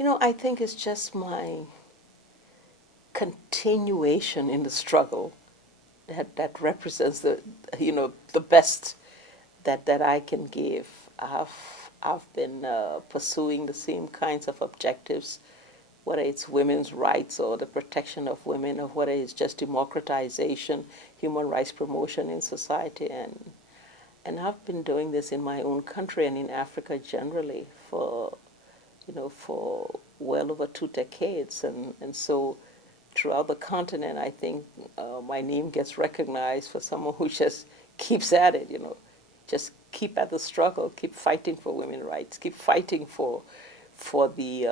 I think it's just my continuation in the struggle that represents the best that I can give. I've been pursuing the same kinds of objectives, whether it's women's rights or the protection of women, or whether it's just democratization, human rights promotion in society, and I've been doing this in my own country and in Africa generally for well over 2 decades, and so throughout the continent, I think my name gets recognized for someone who just keeps at it, just keep at the struggle, keep fighting for women's rights, keep fighting for the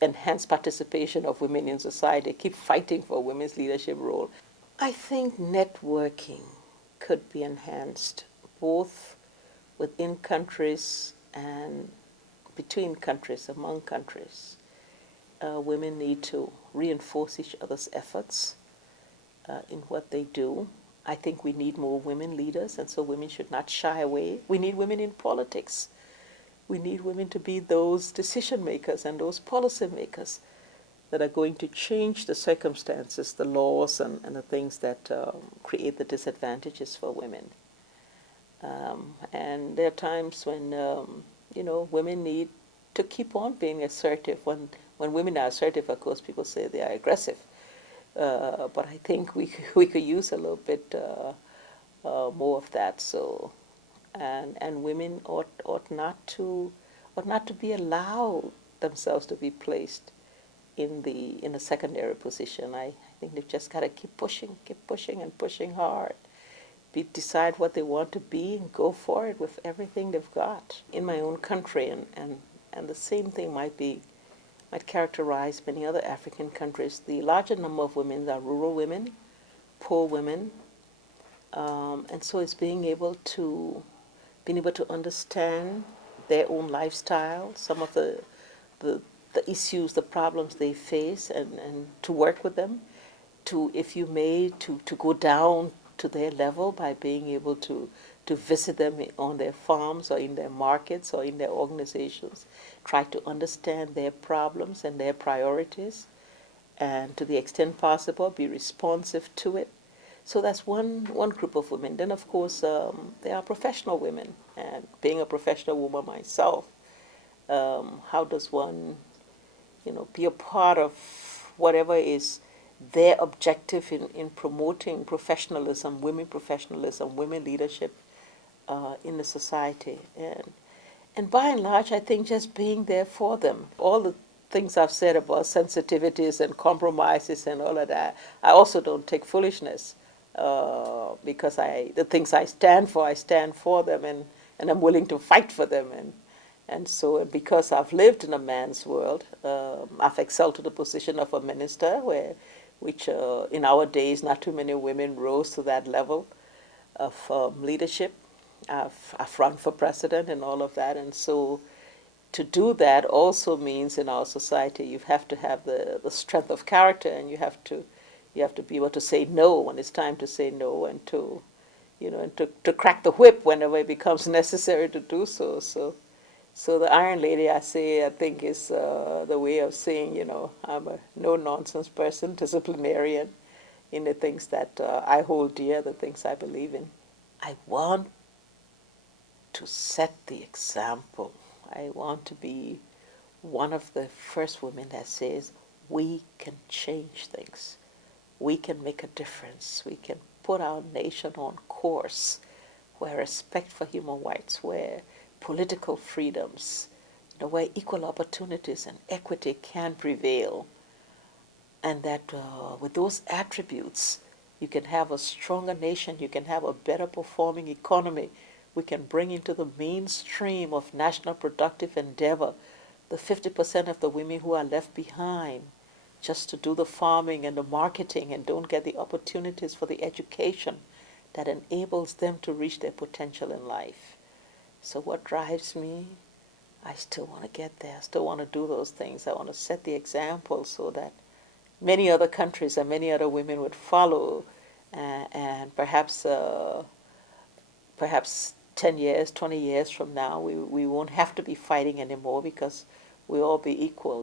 enhanced participation of women in society, keep fighting for women's leadership role. I think networking could be enhanced both within countries and between countries, among countries. Women need to reinforce each other's efforts in what they do. I think we need more women leaders, and so women should not shy away. We need women in politics. We need women to be those decision makers and those policy makers that are going to change the circumstances, the laws, and the things that create the disadvantages for women. And there are times when, women need to keep on being assertive. When women are assertive, of course, people say they are aggressive. But I think we could use a little bit more of that. So, and women ought not to be allowed themselves to be placed in a secondary position. I think they've just got to keep pushing and pushing hard. Decide what they want to be and go for it with everything they've got. In my own country, and the same thing might characterize many other African countries. The larger number of women are rural women, poor women, and so it's being able to understand their own lifestyle, some of the issues, the problems they face, and to work with them, to, if you may, to go down to their level by being able to visit them on their farms or in their markets or in their organizations, try to understand their problems and their priorities, and to the extent possible, be responsive to it. So that's one group of women. Then, of course, there are professional women, and being a professional woman myself, how does one, be a part of whatever is their objective in promoting professionalism, women leadership in the society. And by and large, I think just being there for them. All the things I've said about sensitivities and compromises and all of that, I also don't take foolishness because the things I stand for them, and I'm willing to fight for them. And so, because I've lived in a man's world, I've excelled to the position of a minister, which in our days, not too many women rose to that level of leadership. I've run for president and all of that, and so to do that also means in our society you have to have the strength of character, and you have to be able to say no when it's time to say no, and to crack the whip whenever it becomes necessary to do so. So the Iron Lady, I think, is the way of saying, I'm a no-nonsense person, disciplinarian in the things that I hold dear, the things I believe in. I want to set the example. I want to be one of the first women that says, we can change things. We can make a difference. We can put our nation on course where respect for human rights, where political freedoms, where equal opportunities and equity can prevail, and that with those attributes, you can have a stronger nation, you can have a better performing economy. We can bring into the mainstream of national productive endeavor the 50% of the women who are left behind just to do the farming and the marketing and don't get the opportunities for the education that enables them to reach their potential in life. So what drives me? I still want to get there. I still want to do those things. I want to set the example so that many other countries and many other women would follow, and perhaps 10 years, 20 years from now, we won't have to be fighting anymore because we all be equal.